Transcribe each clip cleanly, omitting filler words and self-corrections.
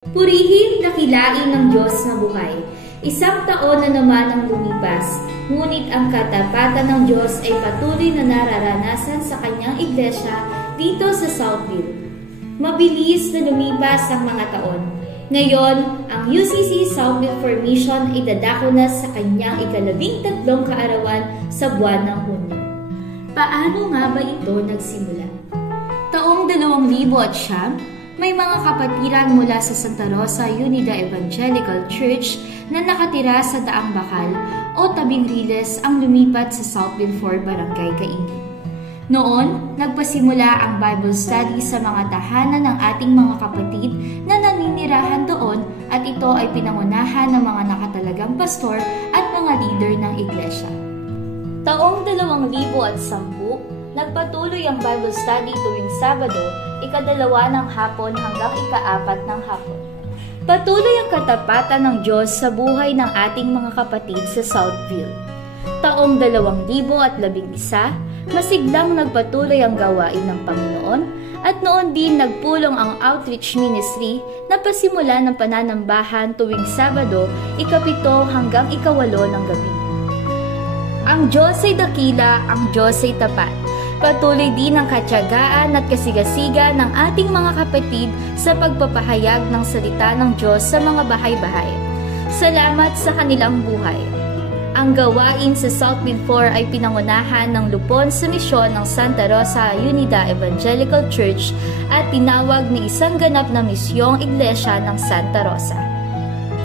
Purihin dakilain ng Diyos na buhay. Isang taon na naman ang lumipas, ngunit ang katapatan ng Diyos ay patuloy na nararanasan sa kanyang iglesia dito sa Southville. Mabilis na lumipas ang mga taon. Ngayon, ang UCC Southville Formation ay dadako na sa kanyang ika-13 kaarawan sa buwan ng Hunyo. Paano nga ba ito nagsimula? Taong 2009, may mga kapatiran mula sa Santa Rosa Unida Evangelical Church na nakatira sa Daang Bakal o Tabing Riles ang lumipat sa Southville 4 Barangay Kaini. Noon, nagpasimula ang Bible study sa mga tahanan ng ating mga kapatid na naninirahan doon at ito ay pinangunahan ng mga nakatalagang pastor at mga leader ng iglesia. Taong 2010, nagpatuloy ang Bible study tuwing Sabado, ika-2 ng hapon hanggang ika-4 ng hapon. Patuloy ang katapatan ng Diyos sa buhay ng ating mga kapatid sa Southville. Taong 2011, masiglang nagpatuloy ang gawain ng Panginoon at noon din nagpulong ang outreach ministry na pasimula ng pananambahan tuwing Sabado, ika-7 hanggang ika-8 ng gabi. Ang Diyos ay dakila, ang Diyos ay tapat. Patuloy din ang katyagaan at kasigasiga ng ating mga kapatid sa pagpapahayag ng salita ng Diyos sa mga bahay-bahay. Salamat sa kanilang buhay. Ang gawain sa Southville 4 ay pinangunahan ng lupon sa misyon ng Santa Rosa Unida Evangelical Church at tinawag na isang ganap na misyong iglesia ng Santa Rosa.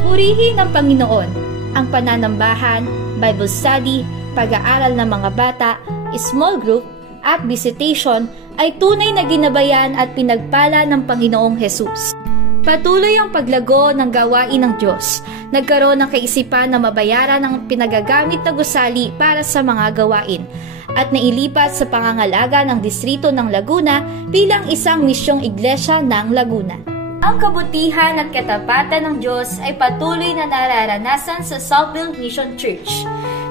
Purihin ng Panginoon ang pananambahan, Bible study, pag-aaral ng mga bata, small group, at visitation ay tunay na ginabayan at pinagpala ng Panginoong Hesus. Patuloy ang paglago ng gawain ng Diyos. Nagkaroon ng kaisipan na mabayaran ang pinagagamit na gusali para sa mga gawain at nailipat sa pangangalaga ng distrito ng Laguna bilang isang misyong iglesia ng Laguna. Ang kabutihan at katapatan ng Diyos ay patuloy na nararanasan sa Southville Mission Church.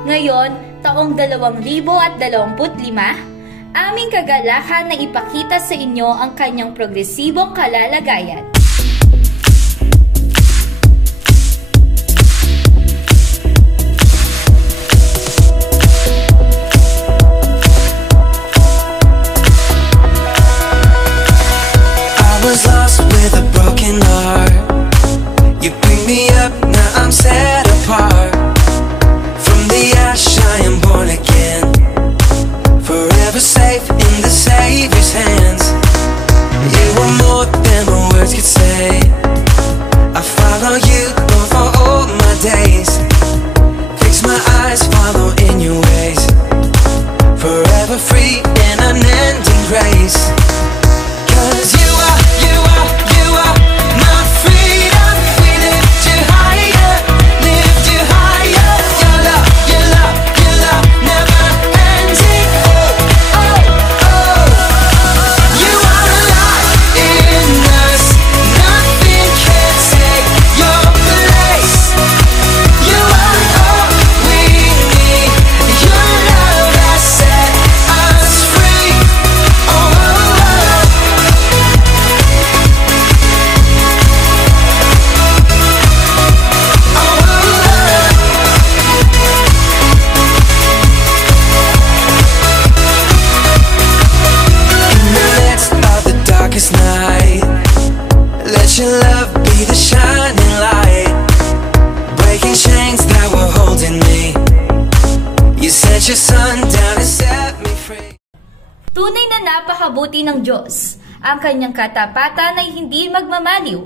Ngayon, taong 2025, aming kagalakan na ipakita sa inyo ang kanyang progresibong kalalagayan. I was lost with a broken heart. You picked me up, now I'm set apart. From the ash I am born again, forever safe in the Savior's hands. You were more than my words could say. I follow you for all my days. Fix my eyes, follow in your ways. Forever free in unending grace. 'Cause you are my freedom. We lift you higher, lift you higher. Your love never ending. You are alive in us. Nothing can take your place. You are all we need. Your love has set us free. In the midst of the darkest night, let your love be the shining light, breaking chains that were holding me. You sent your son down and set me free. Tunay na napakabuti ng Diyos. Ang kanyang katapatan ay hindi magmamaliw.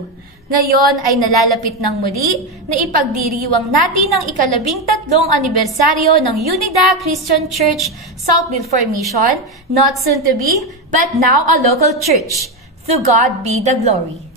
Ngayon ay nalalapit ng muli na ipagdiriwang natin ang ika-13 anibersaryo ng Unida Christian Church Southville Formation, not soon to be, but now a local church. To God be the glory.